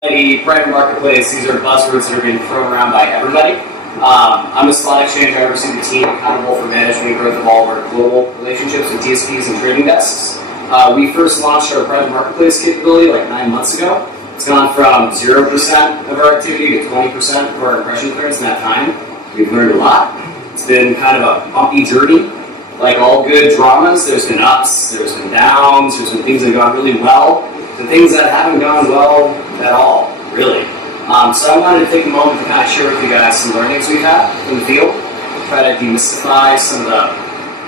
The private marketplace, these are buzzwords that are being thrown around by everybody. I'm a SpotXchange. I oversee the team accountable for managing and growth of all of our global relationships with DSPs and trading desks. We first launched our private marketplace capability like 9 months ago. It's gone from 0% of our activity to 20% of our impression clearance in that time. We've learned a lot. It's been kind of a bumpy journey. Like all good dramas, there's been ups, there's been downs, there's been things that have gone really well, and things that haven't gone well at all, really. So I wanted to take a moment to kind of share with you guys some learnings we've had in the field, try to demystify some of the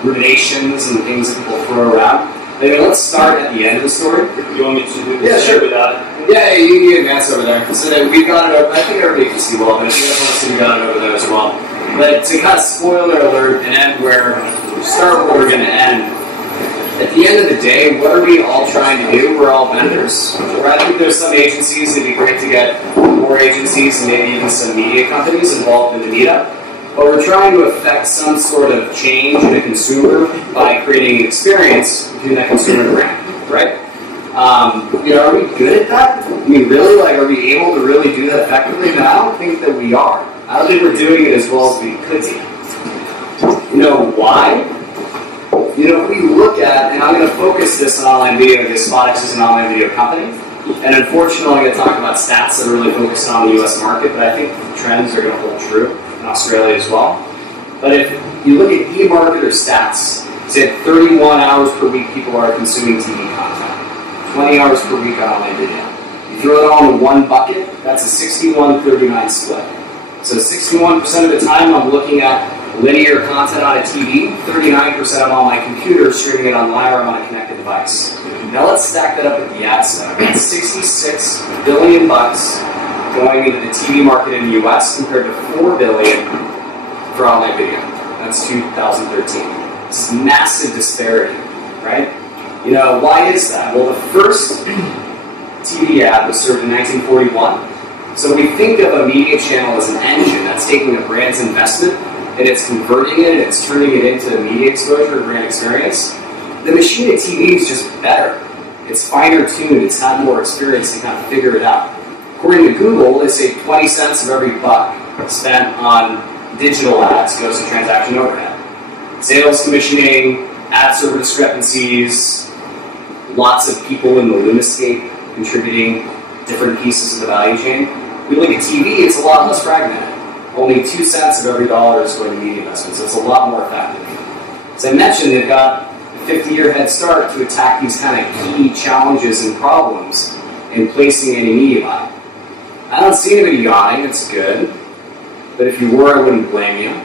ruminations and things that people throw around. Maybe let's start at the end of the story. You want me to do this? Yeah, sure. Without it? Yeah, you can advance over there. So we've got it over, I think everybody can see well, but if you guys want to see, we've got it over there as well. But to kind of spoiler alert and end where, start where we're going to end. At the end of the day, what are we all trying to do? We're all vendors. I think there's some agencies, it'd be great to get more agencies and maybe even some media companies involved in the meetup. But we're trying to affect some sort of change in a consumer by creating an experience between that consumer and the brand, right? Are we good at that? I mean, really, like, are we able to really do that effectively? No, I don't think that we are. I don't think we're doing it as well as we could do. You know why? If we look at, and I'm going to focus this on online video because SpotX is an online video company, and unfortunately I'm going to talk about stats that are really focused on the US market, but I think the trends are going to hold true in Australia as well. But if you look at e-marketer stats, say 31 hours per week people are consuming TV content, 20 hours per week on online video. You throw it all in one bucket, that's a 61-39 split. So 61% of the time I'm looking at linear content on a TV, 39% I'm on my computer streaming it online or I'm on a connected device. Now let's stack that up with the ad spend. I've got $66 billion going into the TV market in the US compared to $4 billion for online video. That's 2013. This is massive disparity, right? Why is that? Well, the first TV ad was served in 1941. So we think of a media channel as an engine that's taking a brand's investment and it's converting it and it's turning it into media exposure or brand experience. The machine at TV is just better. It's finer tuned, it's had more experience to kind of figure it out. According to Google, they say 20 cents of every buck spent on digital ads goes to transaction overhead. Sales commissioning, ad server discrepancies, lots of people in the Lumascape contributing different pieces of the value chain. We look at TV, it's a lot less fragmented. Only 2 cents of every dollar is going to media investment, so it's a lot more effective. As I mentioned, they've got a 50-year head start to attack these kind of key challenges and problems in placing any media buy. I don't see anybody yawning, it's good. But if you were, I wouldn't blame you.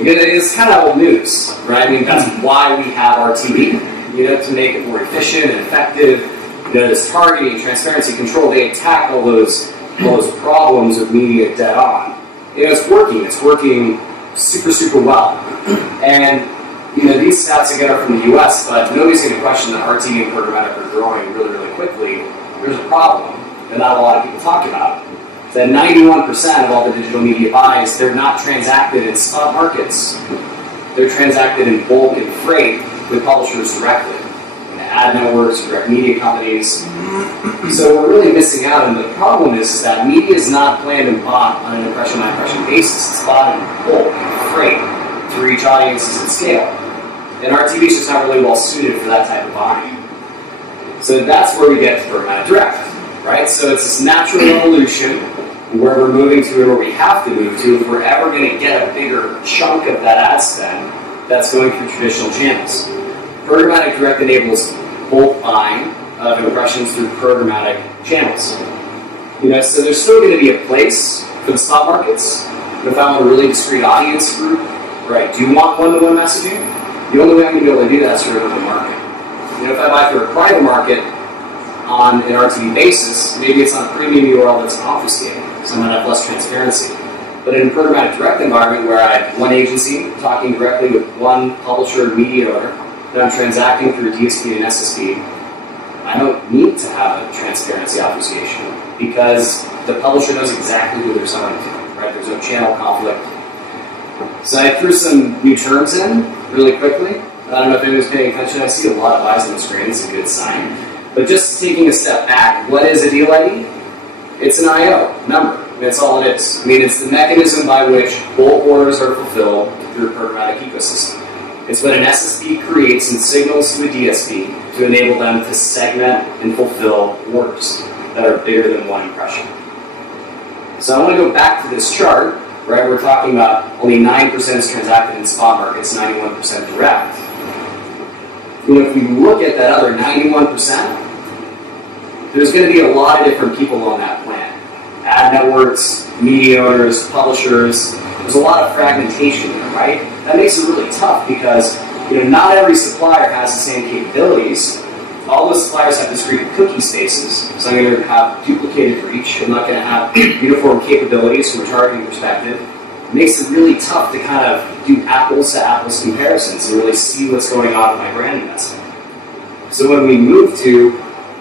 It's kind of old news, right? I mean, that's why we have our TV, to make it more efficient and effective. This targeting, transparency, control, they attack all those problems of media dead on. It's working super, super well. And, these stats again are from the US, but nobody's going to question that RTV and programmatic are growing really, really quickly. There's a problem that not a lot of people talk about. That 91% of all the digital media buys, they're not transacted in spot markets. They're transacted in bulk and freight with publishers directly. Ad networks, direct media companies. So we're really missing out, and the problem is that media is not planned and bought on an impression-by-impression basis. It's bought in bulk and freight to reach audiences at scale. And our TV is just not really well suited for that type of buying. So that's where we get to programmatic direct, right? So it's this natural evolution where we're moving to, and where we have to move to, if we're ever going to get a bigger chunk of that ad spend that's going through traditional channels. Programmatic direct enables bulk buying of impressions through programmatic channels. So there's still going to be a place for the spot markets. But if I want a really discrete audience group, right, do you want one-to-one messaging? The only way I'm going to be able to do that is through an open market. If I buy through a private market on an RTV basis, maybe it's on a premium URL that's obfuscated, so I might have less transparency. But in a programmatic direct environment where I have one agency talking directly with one publisher or media owner, that I'm transacting through DSP and SSP, I don't need to have a transparency obfuscation because the publisher knows exactly who they're selling to, right? There's no channel conflict. So I threw some new terms in really quickly. I don't know if anyone's paying attention. I see a lot of eyes on the screen. It's a good sign. But just taking a step back, what is a Deal ID? It's an IO number. That's all it is. I mean, it's the mechanism by which bulk orders are fulfilled through a programmatic ecosystem. It's what an SSP creates and signals to a DSP to enable them to segment and fulfill orders that are bigger than one impression. So I want to go back to this chart, right? We're talking about only 9% is transacted in spot markets, 91% direct. If we look at that other 91%, there's going to be a lot of different people on that plan. Ad networks, media owners, publishers. There's a lot of fragmentation there, right? That makes it really tough because not every supplier has the same capabilities. All those suppliers have discrete cookie spaces, so I'm going to have duplicated reach. I'm not going to have uniform capabilities from a targeting perspective. It makes it really tough to kind of do apples-to-apples comparisons and really see what's going on with my brand investment. So when we move to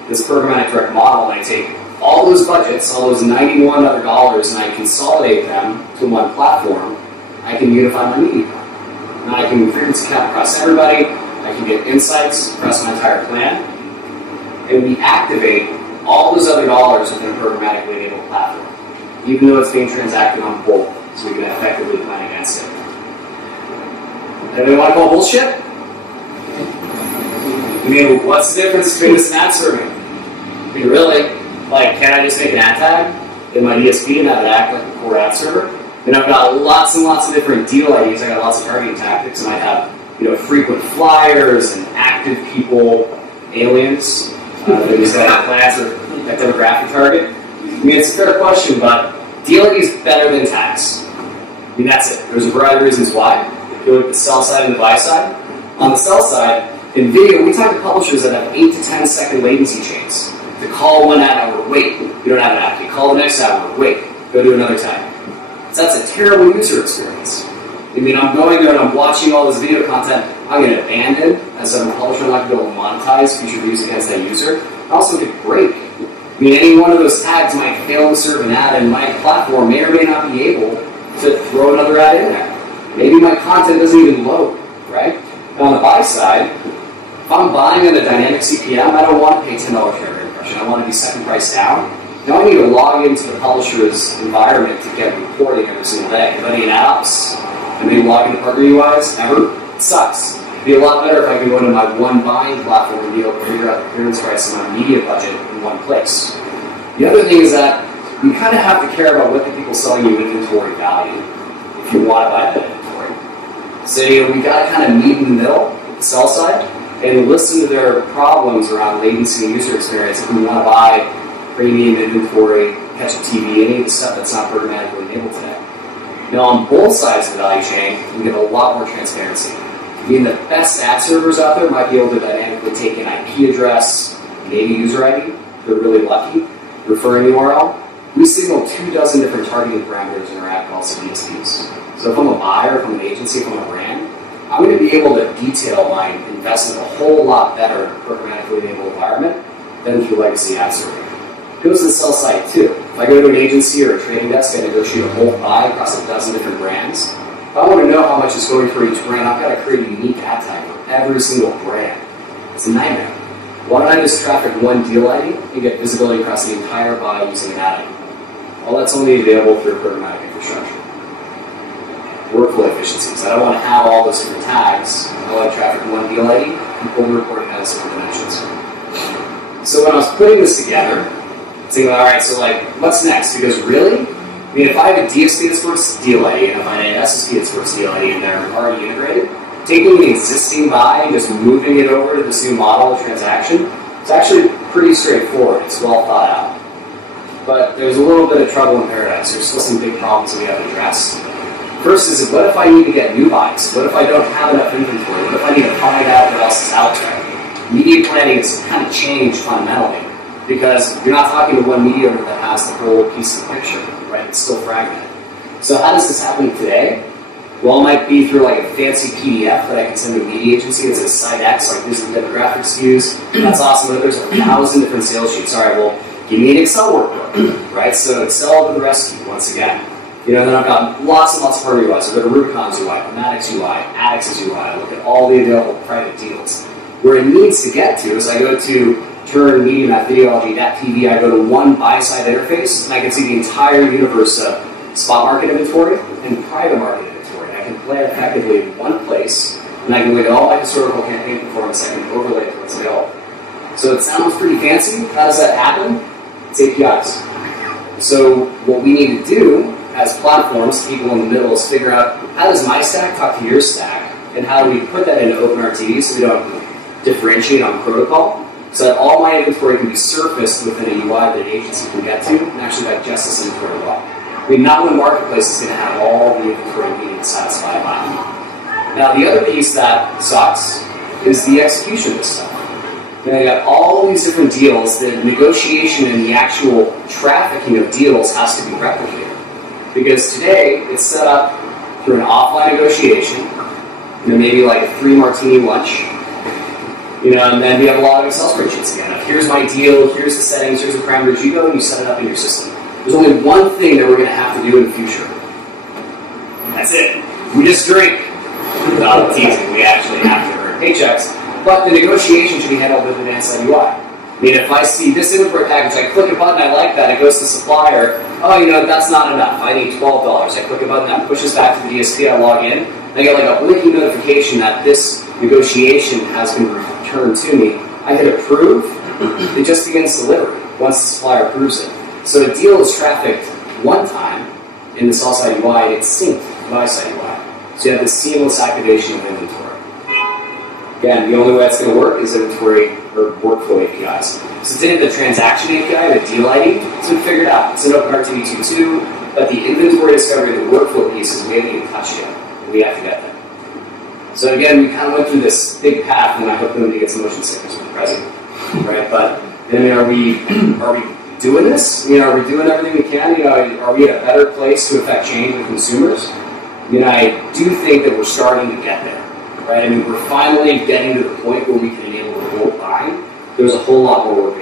this programmatic direct model and I take all those budgets, all those 91 other dollars, and I consolidate them to one platform, I can unify my media plan. And I can frequency count across everybody, I can get insights across my entire plan, and we activate all those other dollars within a programmatically enabled platform, even though it's being transacted on both, so we can effectively plan against it. Anybody want to call bullshit? I mean, what's the difference between this and ad serving? I mean, really, can I just make an ad tag in my DSP and have it act like a core ad server? And I've got lots and lots of different deal IDs. I got lots of targeting tactics, and I have frequent flyers and active people, aliens. That just got plans or that demographic target. I mean, it's a fair question, but deal ID is better than tags. I mean, that's it. There's a variety of reasons why. If you look at the sell side and the buy side. On the sell side, in video, we talk to publishers that have 8 to 10 second latency chains. To call one ad hour, wait, you don't have an ad. You call the next hour, wait, go do another tag. So that's a terrible user experience. I mean, I'm going there and I'm watching all this video content. I'm going to abandon as a publisher. I'm not going to be able to monetize future views against that user. I also could break. I mean, any one of those tags might fail to serve an ad, and my platform may or may not be able to throw another ad in there. Maybe my content doesn't even load, right? Now on the buy side, if I'm buying at a dynamic CPM, I don't want to pay $10 for every impression. I want to be second price down. Now I need to log into the publisher's environment to get reporting every single day. Anybody in apps? Anybody log into partner UIs? Ever? It sucks. It'd be a lot better if I could go into my one buying platform and be able to figure out the clearance price and my media budget in one place. The other thing is that you kind of have to care about what the people selling you inventory value if you want to buy that inventory. So we got to kind of meet in the middle, the sell side, and listen to their problems around latency and user experience if we want to buy premium inventory, catch-up TV, any of the stuff that's not programmatically enabled today. Now on both sides of the value chain, we get a lot more transparency. I mean, the best ad servers out there might be able to dynamically take an IP address, maybe user ID, if they're really lucky, referring URL. We signal 24 different targeting parameters in our ad calls to DSPs. So if I'm a buyer, if I'm an agency, if I'm a brand, I'm going to be able to detail my investment a whole lot better in a programmatically enabled environment than through legacy ad serving. It goes to the sell side too. If I go to an agency or a trading desk and negotiate a bulk buy across 12 different brands, if I want to know how much is going for each brand, I've got to create a unique ad tag for every single brand. It's a nightmare. Why don't I just traffic one deal ID and get visibility across the entire buy using an ad ID? Well, that's only available through programmatic infrastructure. Workflow efficiencies. I don't want to have all those different tags. I want to traffic one deal ID and pull the reporting out of different dimensions. So when I was putting this together, thinking, all right, so what's next? Because really, I mean, if I have a DSP that supports deal ID and if I have an SSP that supports deal ID and they're already integrated, taking an existing buy and just moving it over to this new model of transaction, it's actually pretty straightforward. It's well thought out. But there's a little bit of trouble in paradise. There's still some big problems that we have to address. First is, what if I need to get new buys? What if I don't have enough inventory? What if I need to find out what else is out there? Media planning has kind of changed fundamentally because you're not talking to one media owner that has the whole piece of the picture, right? It's still fragmented. So how does this happen today? Well, it might be through a fancy PDF that I can send to a media agency that says site X, these are the demographic SKUs. That's awesome. But there's 1,000 different sales sheets. All right, well, give me an Excel workbook, right? So Excel to the rescue once again. Then I've got lots and lots of partner UIs. I've got a Rubicon's UI, Programmatic's UI, Addix's UI. I look at all the available private deals. Where it needs to get to is I go to turn medium at videology.tv, I go to one buy-side interface, and I can see the entire universe of spot market inventory and private market inventory. I can play effectively in one place, and I can look at all my historical campaign performance. I can overlay it to what's available. So it sounds pretty fancy. How does that happen? It's APIs. So what we need to do as platforms, people in the middle, is figure out how does my stack talk to your stack, and how do we put that into OpenRTB so we don't differentiate on protocol, so that all my inventory can be surfaced within a UI that an agency can get to and actually digest this inventory well. I mean, not one marketplace is going to have all the inventory needed to satisfy a buyer. Now, the other piece that sucks is the execution of this stuff. Now, you got all these different deals. The negotiation and the actual trafficking of deals has to be replicated. Because today, it's set up through an offline negotiation, maybe like a 3-martini lunch, and then we have a lot of Excel spreadsheets again. Here's my deal, here's the settings, here's the parameters. You go and you set it up in your system. There's only one thing that we're going to have to do in the future. That's it. We just drink. Without teasing, we actually have to earn paychecks. But the negotiation should be handled with advanced UI. I mean, if I see this inventory package, I click a button, I like that, it goes to the supplier. Oh, that's not enough. I need $12. I click a button, that pushes back to the DSP, I log in. I get like a blinking notification that this negotiation has been returned to me. I hit approve, it just begins delivery once the supplier approves it. So a deal is trafficked one time in the sell-side UI, and it's synced to buy-side UI. So you have this seamless activation of inventory. Again, the only way that's going to work is inventory or workflow APIs. So today the transaction API, the Deal ID, it's been figured out. It's an OpenRTB 2.2, but the inventory discovery, the workflow pieces, we haven't even touched yet. And we have to get there. So again, we kind of went through this big path, and I hope nobody gets motion sickness with the president, right? But are we doing this? Are we doing everything we can? Are we at a better place to affect change with consumers? I do think that we're starting to get there. Right? We're finally getting to the point where we can enable remote buying. There's a whole lot more work